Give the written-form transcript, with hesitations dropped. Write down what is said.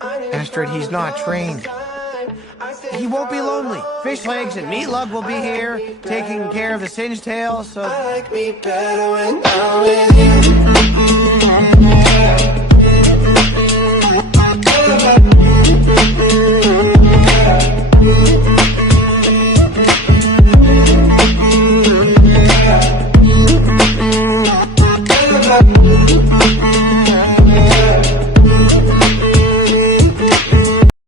Astrid, he's not trained. He won't be lonely. Fish Legs and Meat Lug will be here, taking care of the Singe Tail, so... I like me better when I'm with you.